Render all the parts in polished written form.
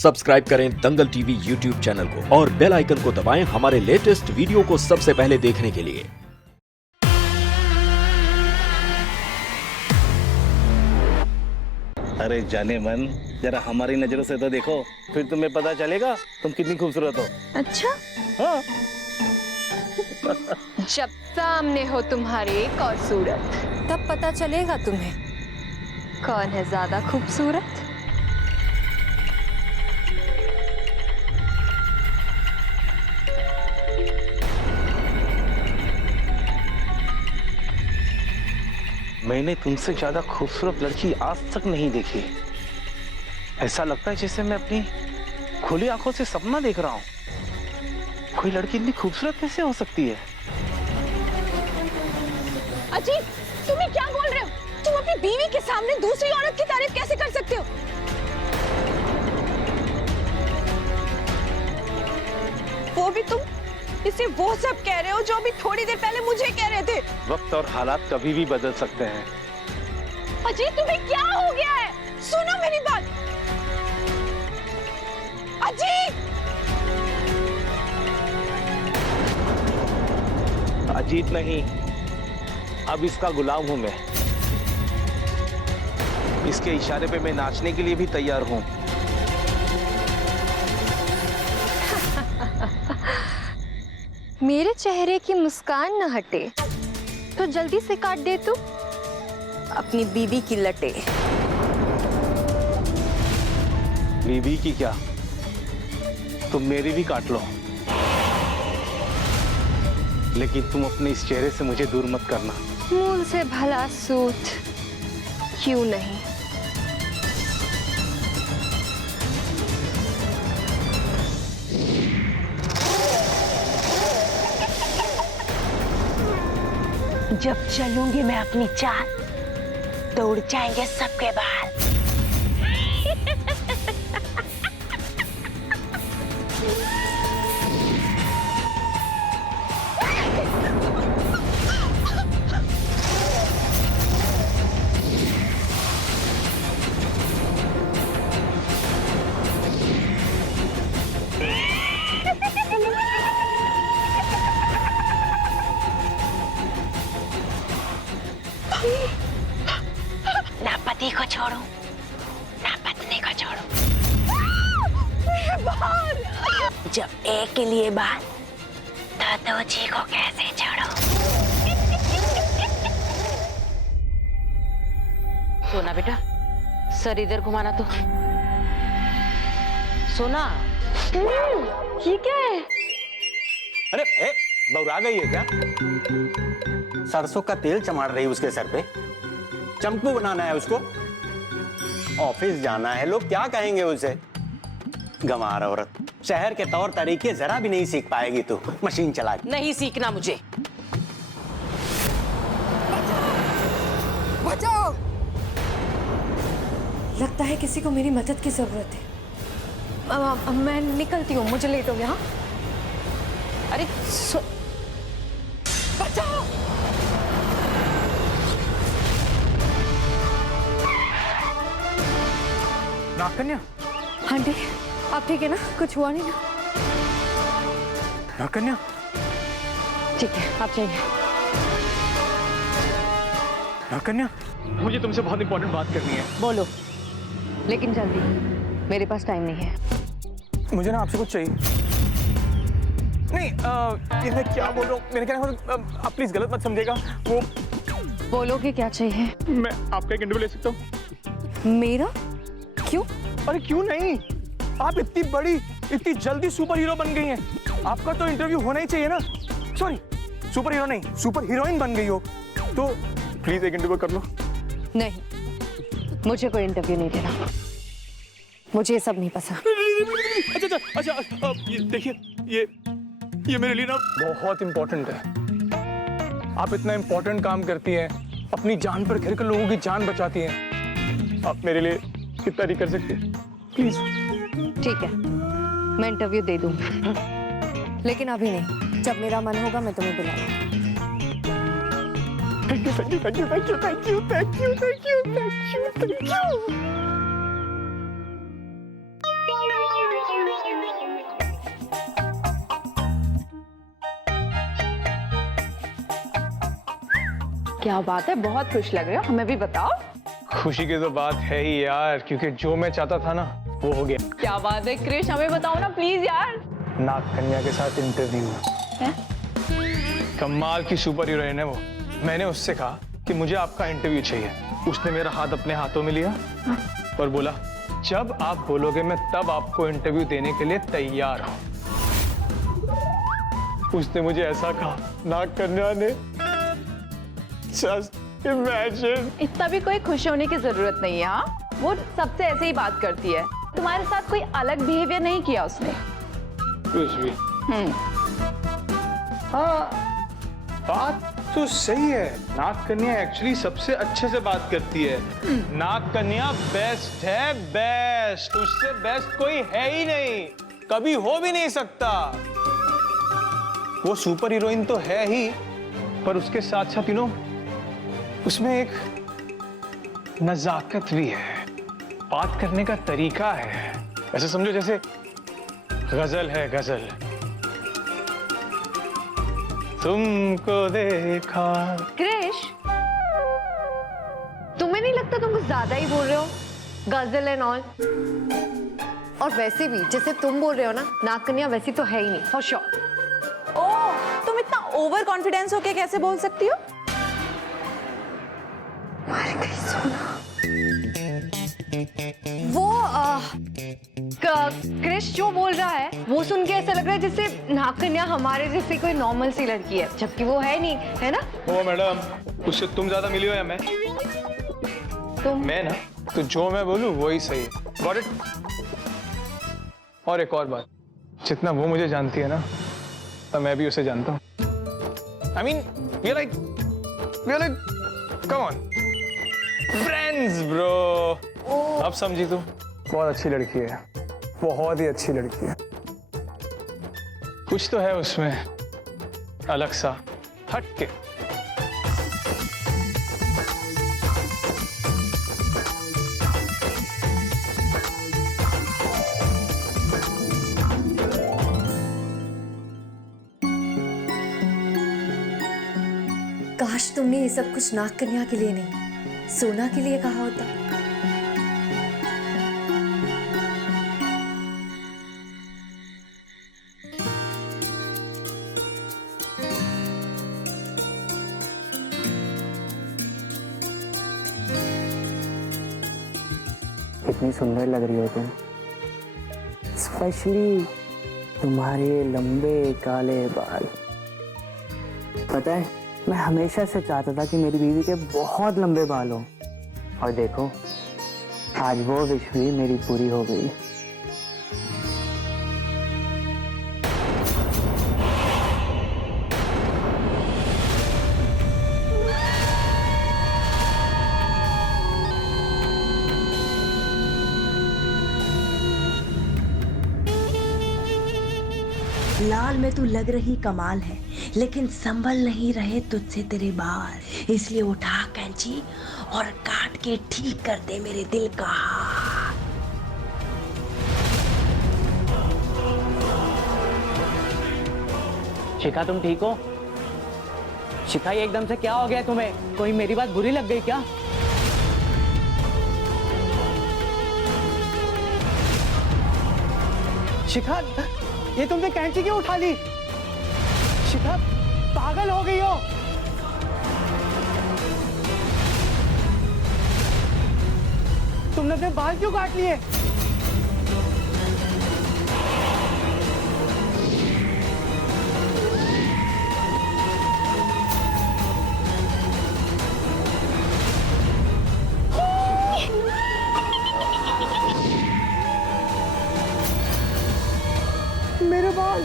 Subscribe करें दंगल TV YouTube channel को और बेल आइकन को दबाएं हमारे लेटेस्ट वीडियो को सबसे पहले देखने के लिए। अरे जाने मन, जरा हमारी नजरों से तो देखो, फिर तुम्हें पता चलेगा तुम कितनी खूबसूरत हो। अच्छा? हाँ। जब सामने हो तुम्हारे एक और सूरत, तब पता चलेगा तुम्हें कौन है ज्यादा खूबसूरत। मैंने तुमसे ज्यादा खूबसूरत लड़की आज तक नहीं देखी। ऐसा लगता है जैसे मैं अपनी खुली आंखों से सपना देख रहा हूँ। कोई लड़की इतनी खूबसूरत कैसे हो सकती है? अजीब, तुम ये क्या बोल रहे हो? तुम अपनी बीवी के सामने दूसरी औरत की तारीफ कैसे कर सकते हो? वो भी तुम इसे वो सब कह रहे हो जो अभी थोड़ी देर पहले मुझे कह रहे थे। वक्त और हालात कभी भी बदल सकते हैं। अजीब, तुम्हें क्या हो गया है? सुनो मेरी बात। अजीब, अजीत नहीं, अब इसका गुलाम हूं मैं। इसके इशारे पे मैं नाचने के लिए भी तैयार हूं। मेरे चेहरे की मुस्कान न हटे तो जल्दी से काट दे तू अपनी बीवी की लटे। बीवी की क्या, तुम मेरी भी काट लो, लेकिन तुम अपने इस चेहरे से मुझे दूर मत करना। मूल से भला सूत क्यों नहीं। जब चलूंगी मैं अपनी चाल तो उड़ जाएंगे सबके बाल। ना पति को छोड़ूं, ना पत्नी को छोड़ूं। जब एक के लिए बात तो दो जी को कैसे छोड़ूं? सोना बेटा, सर इधर घुमाना तो। सोना, ये क्या है? अरे बौरा गई है क्या? सरसों का तेल चमाड़ रही उसके सर पे। चंपू बनाना है उसको। ऑफिस जाना है, लोग क्या कहेंगे उसे? गंवार औरत, शहर के तौर तरीके जरा भी नहीं सीख पाएगी तू मशीन चला के। नहीं सीखना मुझे। बचाओ! लगता है किसी को मेरी मदद की जरूरत है। मैं निकलती हूँ, मुझे लेट हो गया। अरे बचाओ! नागकन्या, हाँ जी, आप ठीक है ना? कुछ हुआ नहीं ना? नागकन्या, ठीक है, आप जाइए। नागकन्या, मुझे तुमसे बहुत इंपॉर्टेंट बात करनी है। बोलो, लेकिन जल्दी, मेरे पास टाइम नहीं है। मुझे ना आपसे कुछ चाहिए। नहीं, ये मैं क्या बोल रहा हूँ, मेरे कहने का मतलब, आप प्लीज गलत मत समझेगा। वो बोलो कि क्या चाहिए। मैं आपका एक इंटरव्यू ले सकता हूँ? मेरा? क्यों? अरे क्यों नहीं, आप इतनी बड़ी, इतनी जल्दी सुपर हीरो बन गई हैं, आपका तो इंटरव्यू होना ही चाहिए ना। सॉरी, सुपर हीरो नहीं, सुपर हीरोइन बन गई हो तो प्लीज एक इंटरव्यू कर लो। नहीं, मुझे कोई इंटरव्यू नहीं देना। मुझे ये सब नहीं पसंद। अच्छा, ये देखिए, ये मेरे लिए ना बहुत इंपॉर्टेंट है। आप इतना इंपॉर्टेंट काम करती हैं, अपनी जान पर घिर कर लोगों की जान बचाती हैं। आप मेरे लिए कितना नहीं कर सकते? प्लीज। ठीक है, मैं इंटरव्यू दे दूंगी, लेकिन अभी नहीं। जब मेरा मन होगा मैं तुम्हें बुलाऊंगी। Thank you, thank you, thank you, thank you, thank you, thank you, thank you, thank you, thank you. क्या बात है, बहुत खुश लग रहे हो, हमें भी बताओ। खुशी की तो बात है ही यार, क्योंकि जो मैं चाहता था ना वो हो गया। क्या बात है क्रिश, हमें बताओ ना प्लीज यार। नाग कन्या के साथ इंटरव्यू। कमाल की सुपर हीरोइन है वो। मैंने उससे कहा कि मुझे आपका इंटरव्यू चाहिए। उसने मेरा हाथ अपने हाथों में लिया और बोला जब आप बोलोगे मैं तब आपको इंटरव्यू देने के लिए तैयार हूं। उसने मुझे ऐसा कहा, नाग कन्या ने। Just imagine. इतना भी कोई खुश होने की जरूरत नहीं है। हाँ, वो सबसे ऐसे ही बात करती है। तुम्हारे साथ कोई अलग बिहेवियर नहीं किया उसने। कुछ भी। हाँ, बात तो सही है। नाग कन्या एक्चुअली सबसे अच्छे से बात करती है। नाग कन्या बेस्ट है, बेस्ट। उससे बेस्ट कोई है ही नहीं, कभी हो भी नहीं सकता। वो सुपर हीरोइन तो है ही, पर उसके साथ साथ उसमें एक नजाकत भी है, बात करने का तरीका है। ऐसे समझो जैसे गजल है, गजल। तुमको देखा। क्रिश, तुम्हें नहीं लगता तुम कुछ ज्यादा ही बोल रहे हो? गजल एंड ऑल। और वैसे भी जैसे तुम बोल रहे हो ना, नाग कन्या वैसी तो है ही नहीं, फॉर श्योर। ओह, तुम इतना ओवर कॉन्फिडेंस होके कैसे बोल सकती हो? वो क्रिश जो बोल रहा है वो सुन के ऐसा लग रहा है जैसे नाग कन्या हमारे जैसी कोई नॉर्मल सी लड़की है, जबकि वो है नहीं, है ना? ओ मैडम, उससे तुम ज्यादा मिली हो या मैं? मैं ना, तो जो मैं बोलूं वही सही है। Got it? और एक और बात, जितना वो मुझे जानती है ना, तो मैं भी उसे जानता हूँ। I mean, we're like, come on, friends, bro. अब समझी तू? बहुत अच्छी लड़की है, बहुत ही अच्छी लड़की है। कुछ तो है उसमें अलग सा, हट के। काश तुमने ये सब कुछ नाग कन्या के लिए नहीं, सोना के लिए कहा होता। कितनी सुंदर लग रही हो तुम, स्पेशली तुम्हारे लंबे काले बाल। पता है, मैं हमेशा से चाहता था कि मेरी बीवी के बहुत लंबे बाल हों, और देखो आज वो विश भी मेरी पूरी हो गई। लाल में तू लग रही कमाल है, लेकिन संभल नहीं रहे तुझसे तेरे बाल। इसलिए उठा कैंची और काट के ठीक कर दे मेरे दिल का हाल। शिखा, तुम ठीक हो? शिखा, ये एकदम से क्या हो गया तुम्हें? कोई मेरी बात बुरी लग गई क्या? शिखा, ये तुमने कैंची क्यों उठा ली? शिखा, पागल हो गई हो? तुमने अपने बाल क्यों काट लिए? मेरे बाल।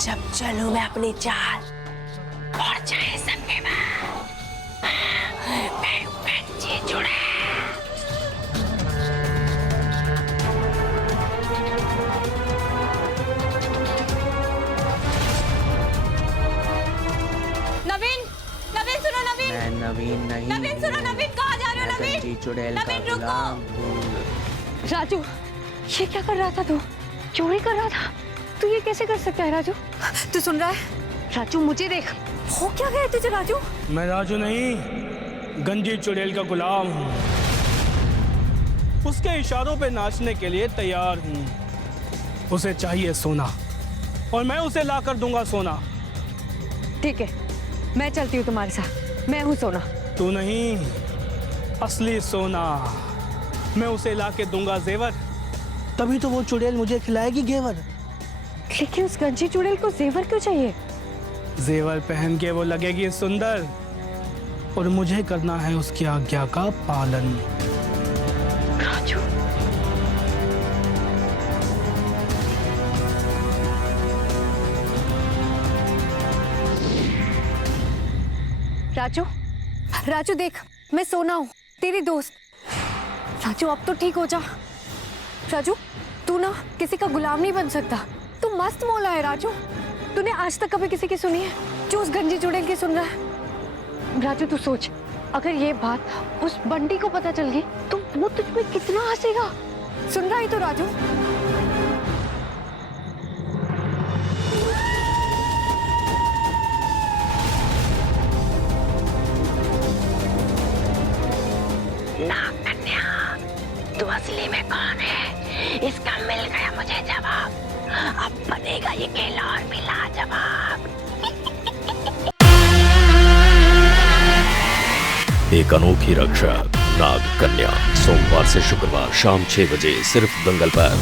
जब चलूं मैं अपनी चाल और चाहे सबके बाल, मैं कैंची जुड़ा। चुड़ैल का गुलाम हूँ। राजू, ये क्या कर रहा था तू? चोरी कर रहा था? तू ये कैसे कर सकता है राजू? तू सुन रहा है? राजू मुझे देख, हो क्या गया तुझे राजू? मैं राजू नहीं, गंजी चुड़ैल का गुलाम हूँ। उसके इशारों पे नाचने के लिए तैयार हूँ। उसे चाहिए सोना और मैं उसे ला कर दूंगा सोना। ठीक है, मैं चलती हूँ तुम्हारे साथ। मैं हूँ सोना। तू नहीं, असली सोना। मैं उसे ला के दूंगा जेवर, तभी तो वो चुड़ैल मुझे खिलाएगी घेवर। लेकिन उस गंजी चुड़ैल को जेवर क्यों चाहिए? जेवर पहन के वो लगेगी सुंदर और मुझे करना है उसकी आज्ञा का पालन। राजू, राजू, राजू देख, मैं सोना हूँ, तेरी दोस्त। राजू अब तो ठीक हो जा। राजू, तू ना किसी का गुलाम नहीं बन सकता। तू मस्त मौला है राजू। तूने आज तक कभी किसी की सुनी है जो उस गंजी चुड़ैल की सुन रहा है? राजू तू सोच, अगर ये बात उस बंटी को पता चल गई तो वो तुझ पे कितना हंसेगा। सुन रहा है तो राजू? तू असली में कौन है? इसका मिल गया मुझे जवाब। अब बनेगा ये खेल और भी लाजवाब। एक अनोखी रक्षा, नाग कन्या, सोमवार से शुक्रवार शाम 6 बजे सिर्फ दंगल पर।